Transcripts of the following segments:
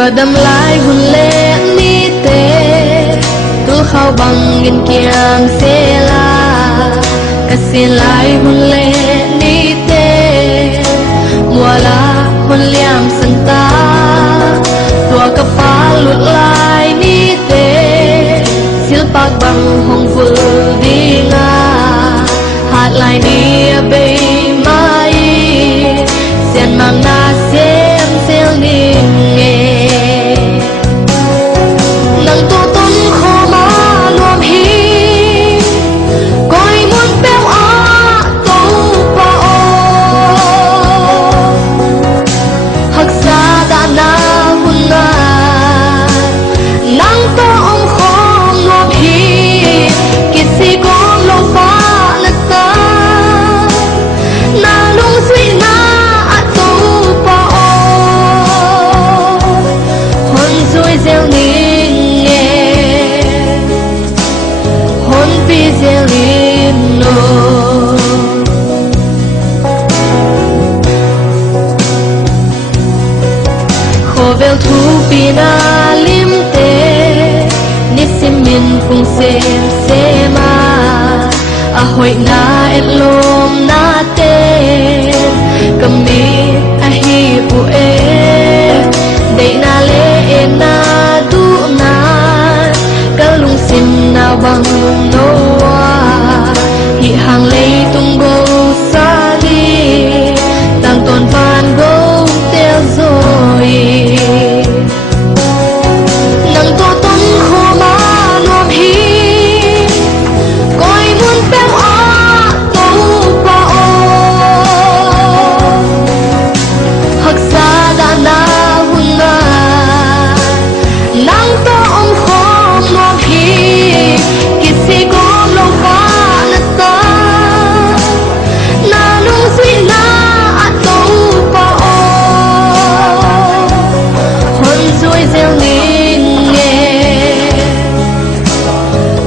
ก็ดำลายหุ่นเล่นี่เตตัวเขาบังกินเกียมเสลากะเสียลายหุ่นเล่นี่เตมัวลาหุ่นเลี้ยมสันตาตัวกระปาหลุดลายนี่เตศิลปะบังห้องฟูดีงาหาดลายนี้เบยมาเสียนมังนาเสียมเซลนี่เงนังตัวต้นขอมารวมฮีก้อยมุนเป้วอาตัวปะโอหักษาดานาหุ่นนานังตัวองค์ของรวมฮีกิดสีกองลงฟ้าละตานาลุงสวยนาเซลนิงเงฮอนปีเซลิมโนขอเวลทูปีนาลิมเตนิสิมินฟุงเซเซมาอาหอยนาเอ็ดลมนาเตกำมีอาฮีปูเอเดนาเลเอนาดูนาก็ลุงสินนาบังโนวาหิหางเลยตุงโกซาลีตั้งต้นฟานโกเตลโซยนังตัวต้นขอมารวมฮีก้อยมุนเป้วอาตัวปะโอหักษาดานานังตัวองค์ของรวมฮีกิดสีกองลงฟ้าละตานาลุงสวยนาอัดตัวปะโอคนสวยเซลนิงเง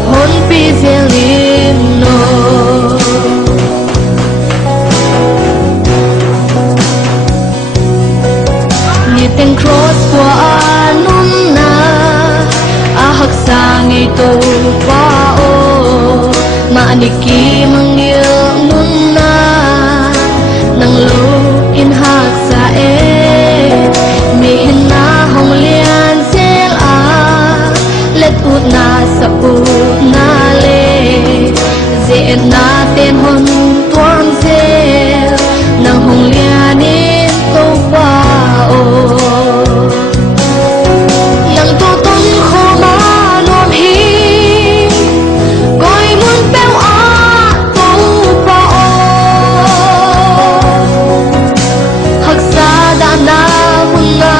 ฮอนปีเซลิมโนนี่เป็นครอสกว่านุนนาหักษาไงตัวป้าโอมาอันนี้กี่มังเยอะนุนนานังโลอินหักษาเอมีเห็นหน้าห้องเลียนเซลอาเล็ดอุดนาสะอุดนาเลเจนนาเต้นหนตวนเซลนังห้องเลียนินตัวป้าโอนังตัวต้นขอมารวมฮีก้อยมุนเป้วอาตัวปะโอหักษาดานาหุ่นนา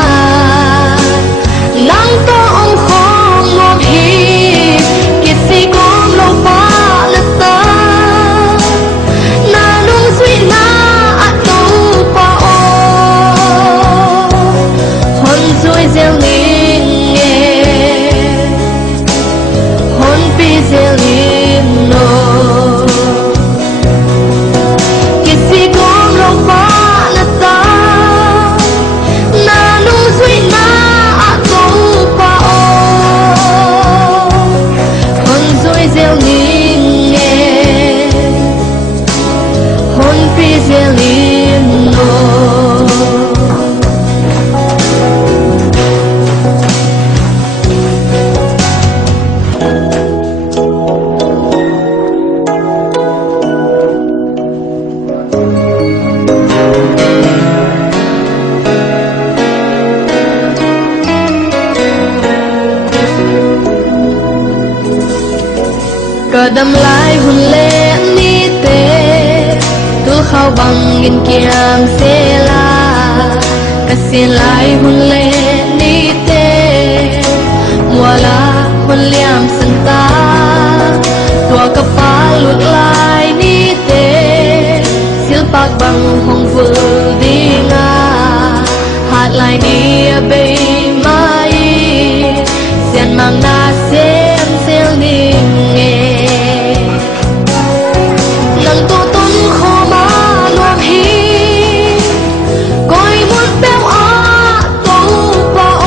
นังตัวองค์ของรวมฮีกิดสีกองลงฟ้าละตานาลุงสวยนาอัดตัวปะโอคนสวยเซลนิงเงฮอนปีเซลิมโนกิดสีกองลงฟ้าละตานาลุงสวยนาอัดตัวปะโอคนสวยเซลนิงเงฮอนปีเซลิมโนก็ดำลายหุ่นเล่นี่เตตัวเขาบังกินเกียมเสลากะเสียลายหุ่นเล่นี่เตมัวลาหุ่นเลี้ยมสันตาตัวกระปาหลุดลายนี่เตศิลปะบังห้องฟูดีงาหาดลายนี้เบยมาเสียนมังนาเสียมเซลนิงเงนังตัวต้นขอมารวมฮีก้อยมุนเป้วอาตัวปะโอ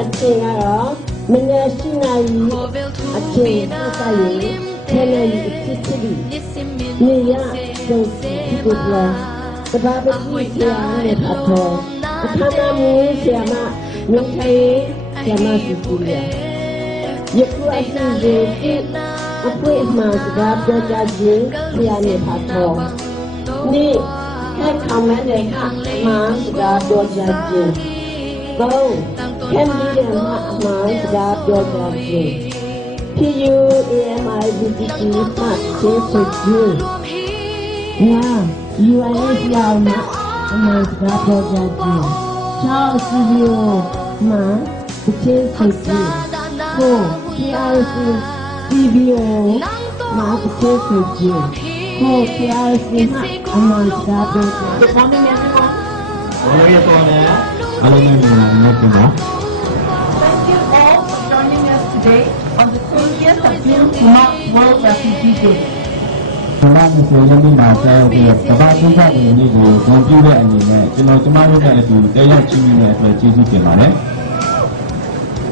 အချိန်ကတော့မနက်၈နာရီအချိန်စရေးခဲလေးအစ်စ်တီနေရဆုံးစီကိုလာတဘာပတိဆရာနဲ့အထောအခမ်းအနားမျိုးဆရာမမြင့်ထိုင်ဆရာမစီကူရယခုအစီအစဉ်အပွင့်မှစကားပြောကြခြင်းဆရာနဲ့အထောနေ့แค่คำนั้นเลยค่ะมาสดาโดยาจินก็แค่นี้เองค่ะมาสดาโดยาจิน PUAMIBTG มาเชื่อสุดยืนว้า UIS ยาวนะมาสดาโดยาจินชาวสตูดิโอมาเชื่อสุดยืนโก้ PRC CBO มาเชื่อสุดยืนOh, PRC among that. Good morning, everyone. Hello, everyone. Hello, everyone. Thank you all for joining us today on the 20th of June March World Refugee Day. ကျွန်တော်တို့ဆိုရင်ဒီမှာဆက်ပြီးကမ္ဘာ့ဒုက္ခသည်တွေကိုဂုဏ်ပြုတဲ့အနေနဲ့ကျွန်တော်တို့နဲ့အတူတရားချီးမြှင့်တဲ့အတွက်ကျေးဇူးတင်ပါတယ်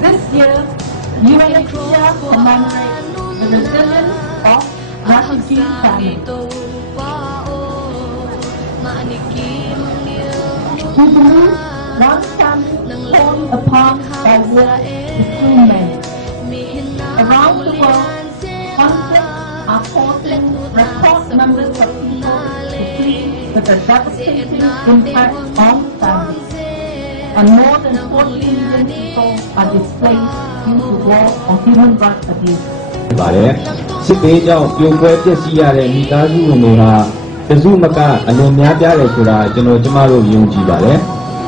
This year, UNHCR commemorates the resilience of refugee families. We believe one family torn apart by war is two men. Around the world, conflicts are forcing record numbers of people to flee with a devastating impact on families. And more than 14 million people are displaced due to war or human rights abuse. ပါတယ်စစ်ပေးကြောင့်ပြိုကွဲပျက်စီးရတဲ့မိသားစုဝင်တွေကတစုမကအလွန်များပြားတယ်ဆိုတာကျမတို့ယုံကြည်ပါတယ်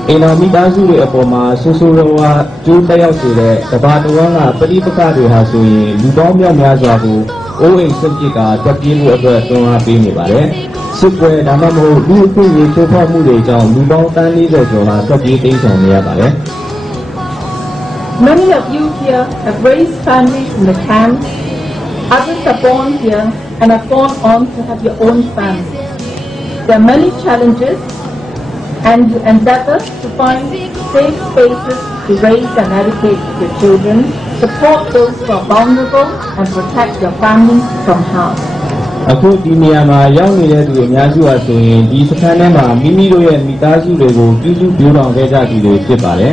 အိမ်တော်မိသားစုတွေအပေါ်မှာဆိုးဆိုးရွားရွားကျိုးတက်ရောက်စေတဲ့ကမ္ဘာတဝန်းကပဋိပက္ခတွေဟာဆိုရင်လူပေါင်းများစွာကိုအိုးအိမ်စွန့်ပစ်ကတက်ပြေးမှုအတွက်တွန်းအားပေးနေပါတယ်စစ်ပွဲဒါမှမဟုတ်လူအခွင့်အရေးချိုးဖောက်မှုတွေကြောင့်လူပေါင်းတန်း40ကျော်ဟာတက်ပြေးတိမ်းရှောင်နေရပါတယ် Many of you here have raised families in the camps. Others are born here and have gone on to have your own family. There are many challenges, and you endeavor to find safe spaces to raise and educate your children, support those who are vulnerable, and protect your family from harm. အခုဒီနေရာမှာရောက်နေတဲ့သူအများစုဟာဆိုရင်ဒီစခန်းထဲမှာမိမိတို့ရဲ့မိသားစုတွေကိုပြုစုပြောင်းထောင်ခဲ့ကြသူတွေဖြစ်ပါတယ်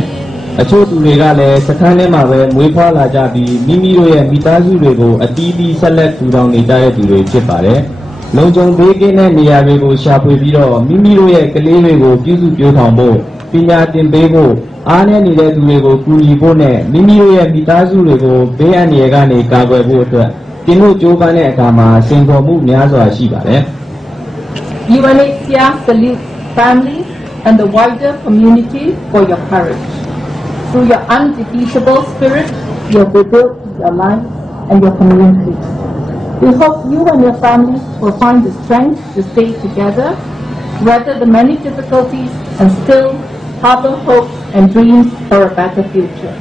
အချို့သူတွေကလည်းစခန်းထဲမှာပဲမွေးဖွားလာကြပြီးမိမိတို့ရဲ့မိသားစုတွေကိုအတီးတီးဆက်လက်ထူထောင်နေကြတဲ့သူတွေဖြစ်ပါတယ်လုံခြုံပေးကင်းတဲ့နေရာတွေကိုရှာဖွေပြီးတော့မိမိတို့ရဲ့ကလေးတွေကိုပြုစုပြောင်းထောင်ဖို့ပညာသင်ပေးဖို့အားနည်းနေတဲ့သူတွေကိုကူညီဖို့နဲ့မိမိတို့ရဲ့မိသားစုတွေကိုဘေးအန္တရာယ်ကနေကာကွယ်ဖို့အတွက်ဒီလိုကြိုးပမ်းတဲ့အခါမှာစင်ပေါ်မှုများစွာရှိပါတယ် UNHCR salutes families and the wider community for your courage. Through your undefeatable spirit, you have rebuilt your life and your community. We hope you and your families will find the strength to stay together, weather the many difficulties, and still harbor hopes and dreams for a better future.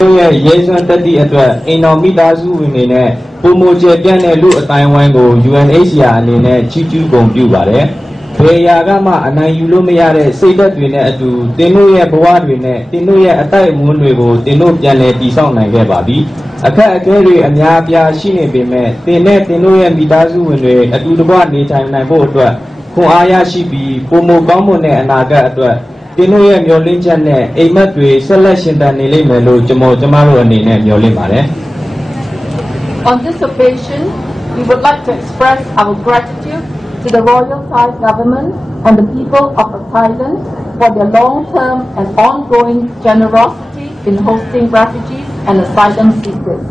တို့ရဲ့ရဲစွမ်းတက်သည့်အတွက်အိမ်တော်မိသားစုဝင်တွေနဲ့ပုံမကျေပြန့်တဲ့လူအတိုင်းဝိုင်းကို UNHCR အနေနဲ့ချီးကျူးဂုဏ်ပြုပါတယ်။ဘယ်ရာကမှအနိုင်ယူလို့မရတဲ့စိတ်ဓာတ်တွေနဲ့အတူတင်တို့ရဲ့ဘဝတွေနဲ့တင်တို့ရဲ့အတိုက်အမွန်းတွေကိုတင်တို့ပြန်လည်တည်ဆောက်နိုင်ခဲ့ပါပြီ။အခက်အခဲတွေအများအပြားရှိနေပေမဲ့တင်နဲ့တင်တို့ရဲ့မိသားစုဝင်တွေအတူတကွနေထိုင်နိုင်ဖို့အတွက်ခွန်အားရရှိပြီးပုံမကောင်းမွန်တဲ့အနာဂတ်အတွက်တင်တို့ရဲ့မျှော်လင့်ချက်နဲ့အိမ်မက်တွေဆက်လက်ရှင်သန်နေလိမ့်မယ်လို့ကျမတို့အနေနဲ့မျှော်လင့်ပါတယ် On this occasion, we would like to express our gratitude to the Royal Thai government and the people of Thailand for their long-term and ongoing generosity in hosting refugees and asylum seekers.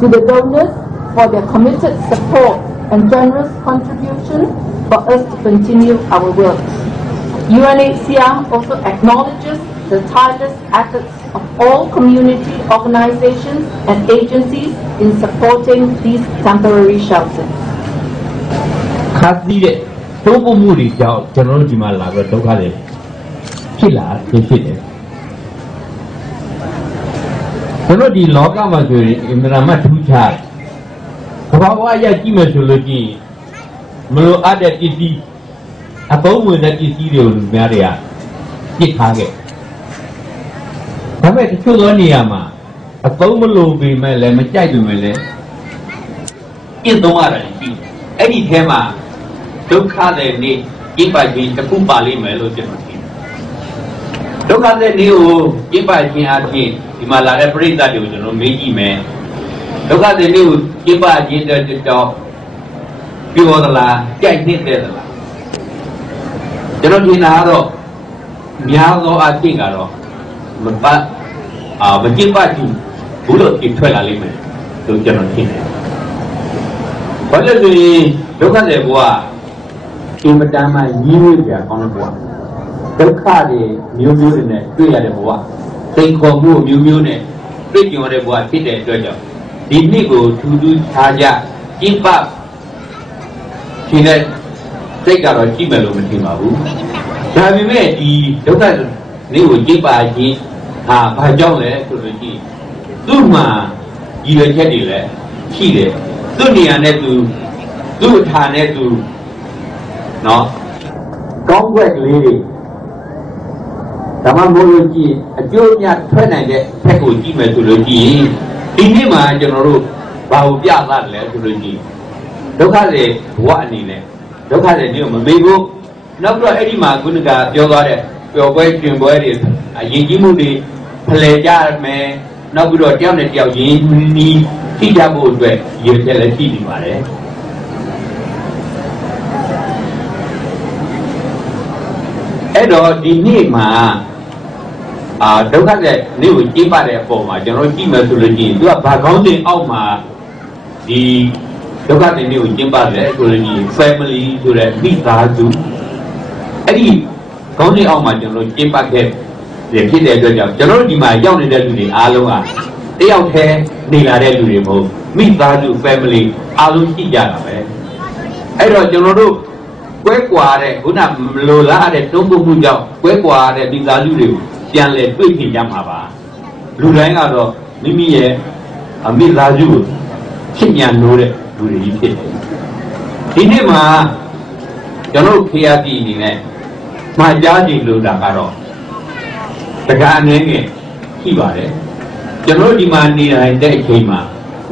To the donors for their committed support and generous contribution for us to continue our work. UNHCR also acknowledges the tireless efforts of all community organizations and agencies in supporting these temporary shelters. ခါသီးတဲ့တိုးပို့မှုတွေကြောင့်ကျွန်တော်တို့ဒီမှာလာပြီးဒုက္ခတွေဖြစ်လာဖြစ်တယ်ကျွန်တော်ဒီလောကမှာဆိုရင်အင်မတန်မှထူးခြားကမ္ဘာပေါ်အရာကြည့်မယ်ဆိုလို့ရှိရင်မလိုအပ်တဲ့ပစ္စည်းအပုံးဝင်တဲ့ပစ္စည်းတွေကိုလူများတွေကပြစ်ထားခဲ့ မဲ့တချို့သောနေရာမှာအသုံးမလိုပေမဲ့လည်းမကြိုက်ပေမဲ့လည်းပြင့်သုံးရတယ်ရှိအဲ့ဒီထဲမှာဒုက္ခတဲ့နေ့ပြပခြင်းတစ်ခုပါလိမ့်မယ်လို့ကျွန်တော်ထင်တယ်ဒုက္ခတဲ့နေ့ကိုပြပခြင်းအဖြစ်ဒီမှာလာတဲ့ပရိသတ်တွေကိုကျွန်တော်မေးကြည့်မယ်ဒုက္ခတဲ့နေ့ကိုပြပခြင်းတော့ပြောသလားကြိုက်နေတဲ့သလားကျွန်တော်ထင်တာကတော့များသောအဖြစ်ကတော့မပတ်မကြည့်ပါဘူးဘူးလို့ပြထွက်လာလိမ့်မယ်လို့ကျွန်တော်ထင်တယ်ဘာလို့လဲဒုက္ခတဲ့ဘဝအင်မတန်မှကြီးဝေးကြကောင်းတဲ့ဘဝဒုက္ခတွေမျိုးမျိုးတွေနဲ့တွေ့ရတဲ့ဘဝစိန်ခေါ်မှုမျိုးမျိုးနဲ့တွေ့ကြုံရတဲ့ဘဝဖြစ်တဲ့အတွက်ကြောင့်ဒီနေ့ကိုထူးထူးခြားခြားကြည့်ပါဒီနဲ့စိတ်ကတော့ကြည့်မယ်လို့မထင်ပါဘူးဒါပေမဲ့ဒီဒုက္ခနေ့ကိုကြည့်ပါခြင်းဘာကြောင့်လဲဆိုလို့ရှိရင်သူ့မှာရည်ရွယ်ချက်တွေလည်းရှိတယ်သူ့နေရာနဲ့သူ့ဌာနဲ့သူနော်ကောင်းွက်ကလေးတွေဓမ္မမိုးလို့ကြည့်အကျိုးများထွက်နိုင်တဲ့ဖက်ကိုကြည့်မယ်ဆိုလို့ရှိရင်ဒီနေ့မှာကျွန်တော်တို့ဘာကိုပြသလဲဆိုလို့ရှိရင်ဒုက္ခတွေဘဝအနေနဲ့ဒုက္ခတွေမျိုးမမေ့ဘူးနောက်တော့အဲ့ဒီမှာခုနကပြောသွားတဲ့ပျော်ပွဲကျင်ပွဲတွေအရင်ကြီးမှုတွေဖလှယ်ကြမယ်နောက်ပြီးတော့တယောက်နဲ့တယောက်ရင်းနှီးထိကြဖို့အတွက်ရည်ချက်လည်းရှိနေပါတယ်အဲ့တော့ဒီနေ့မှာဒုက္ခတဲ့နေ့ကိုကြည့်ပါတဲ့အပေါ်မှာကျွန်တော်ကြည့်မယ်ဆိုလို့ရှိရင်သူကဘာကောင်းတဲ့အောက်မှာဒီဒုက္ခတဲ့နေ့ကိုကျင်းပတယ်ဆိုလို့ရှိရင် family ဆိုတဲ့မိသားစုအဲ့ဒီကောင်းတဲ့အောက်မှာကျွန်တော်ကျင်းပခဲ့ဖြစ်တဲ့အတွက်ကြောင့်ကျွန်တော်ဒီမှာရောက်နေတဲ့လူတွေအားလုံးကတယောက်တည်းနေလာတဲ့လူတွေမဟုတ်မိသားစု family အားလုံးရှိကြတာပဲအဲ့တော့ကျွန်တော်တို့ကွဲကွာတဲ့ခုနမလိုလားတဲ့တုံ့ပြန်မှုကြောင့်ကွဲကွာတဲ့မိသားစုတွေကိုပြန်လဲတွေ့ဖြစ်ကြမှာပါလူတိုင်းကတော့မိမိရဲ့မိသားစုကိုချစ်မြတ်လို့တဲ့လူတွေကြီးဖြစ်တယ်ဒီနေ့မှာကျွန်တော်ခေယာတီအနေနဲ့မှာကြားကြည့်လို့တာကတော့တကားအနေနဲ့ရှိပါတယ်ကျွန်တော်ဒီမှာနေနိုင်တဲ့အချိန်မှာ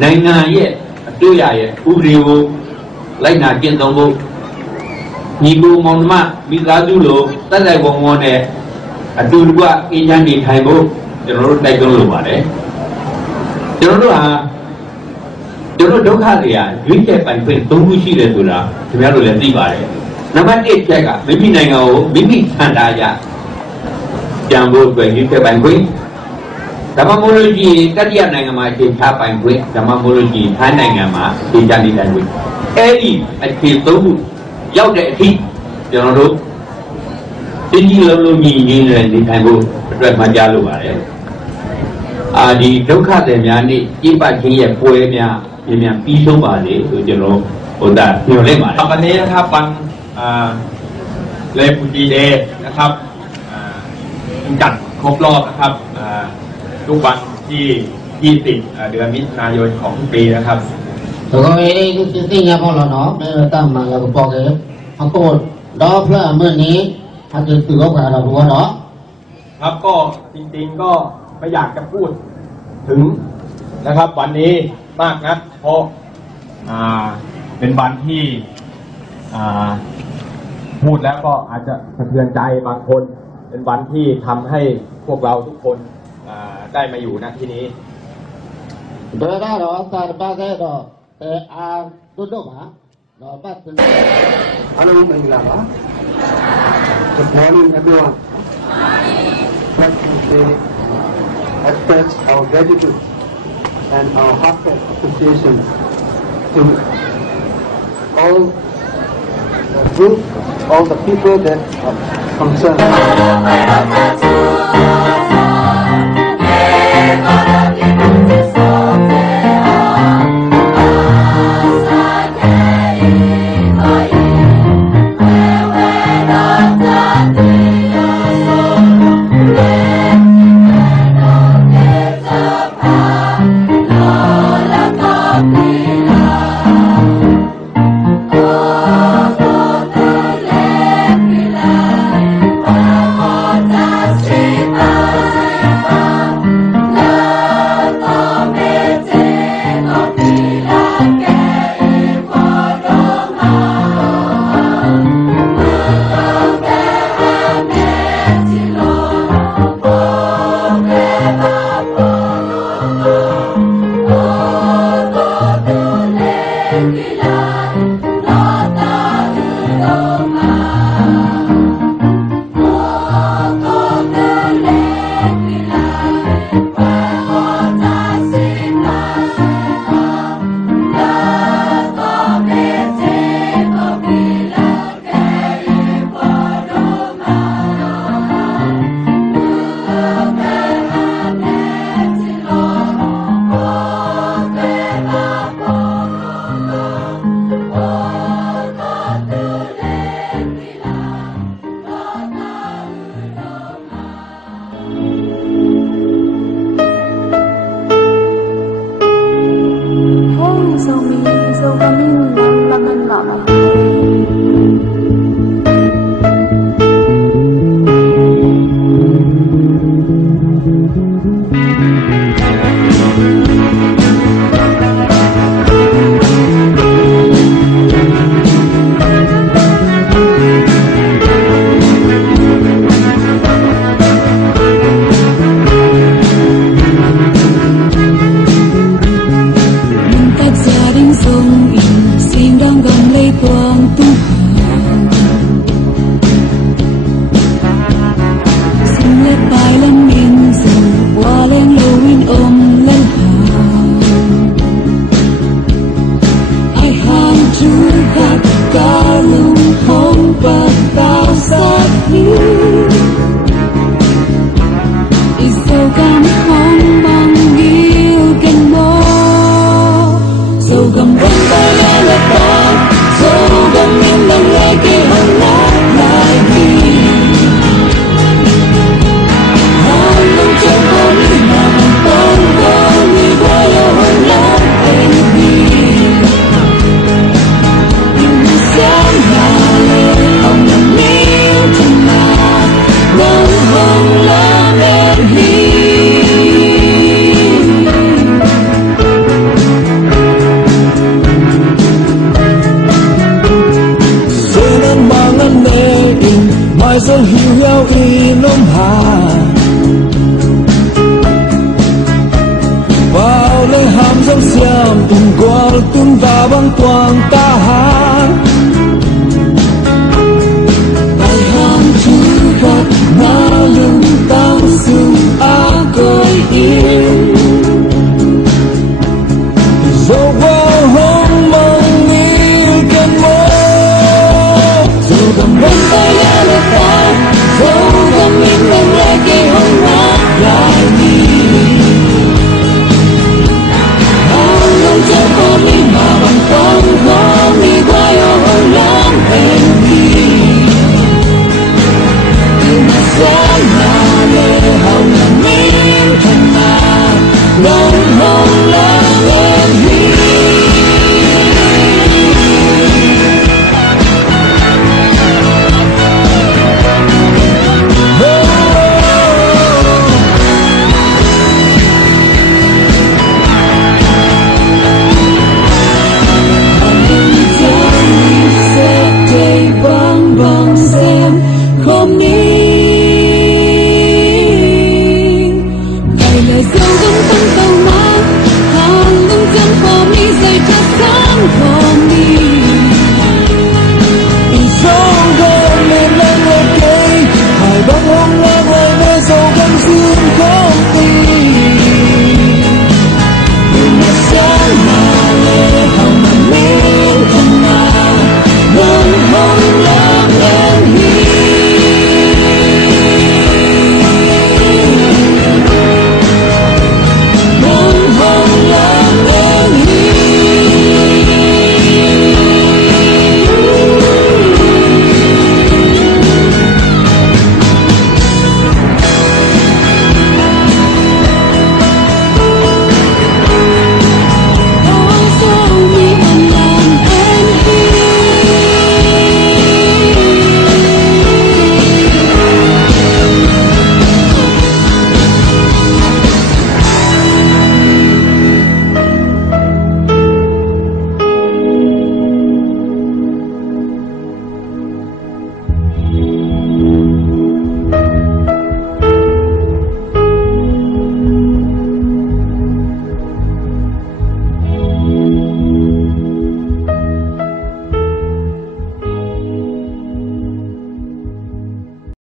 နိုင်ငံရဲ့အစိုးရရဲ့ဥပဒေကိုလိုက်နာကျင့်သုံးဖို့ညီကိုမောင်နှမမိသားစုလိုတက်လိုက်ပုံပေါ်နဲ့အတူတကွအင်းချမ်းနေထိုင်ဖို့ကျွန်တော်တို့တိုက်တွန်းလိုပါတယ်ကျွန်တော်တို့ဒုက္ခတွေကရွေးချယ်ပိုင်ခွင့်၃ခုရှိတယ်ဆိုတာခင်ဗျားတို့လည်းသိပါတယ်နံပါတ်1ချက်ကမိမိနိုင်ငံကိုမိမိဆန္ဒအရကြံဖို့အတွက်ရွေးချယ်ပိုင်ခွင့်ဓမ္မမိုလိုဂျီတတိယနိုင်ငံမှာအခြေချပိုင်ခွင့်ဓမ္မမိုလိုဂျီထိုင်းနိုင်ငံမှာအခြေချနေထိုင်ခွင့်အဲဒီအခြေ၃ခုရောက်တဲ့အထိကျွန်တော်တို့တင်းကြီးလုံးလုံးညီညီနဲ့နေထိုင်ဖို့အတွက်မှကြားလိုပါတယ်ဒီဒုက္ခတွေများနေ့ပြပချင်းရဲ့ပွဲများပြန်ပြီးဆုံးပါလေဆိုကျွန်တော်ဟိုတာညွှန်လိုက်ပါတယ်วันนี้นะครับวันเลฟูจีเดย์นะครับจัดครบรอบนะครับทุกวันที่20เดือนมิถุนายนของทุกปีนะครับตรงนี้ที่เนี่ยพอเราเนาะไม่ตั้งมาเราบอกเลยเขาโกรธรอเพื่อเมื่อนี้ถ้าจะตื่นก็เรารู้เนาะครับก็จริงๆก็ไม่อยากจะพูดถึงนะครับวันนี้มากนะเพราะเป็นวันที่พูดแล้วก็อาจจะสะเทือนใจบางคนเป็นวันที่ทำให้พวกเราทุกคนได้มาอยู่ณที่นี้โดยได้หรอการบ้านได้หรอแต่ดุดุมาเราบ้านเป็นHello, Mangalava. Good morning, everyone. Let me say, express our gratitude and our heartfelt appreciation to all the group, all the people that are concerned. sông hiu hiu inom ha vào lên hàm dông xiêm tung qual tung ta băng quang ta ha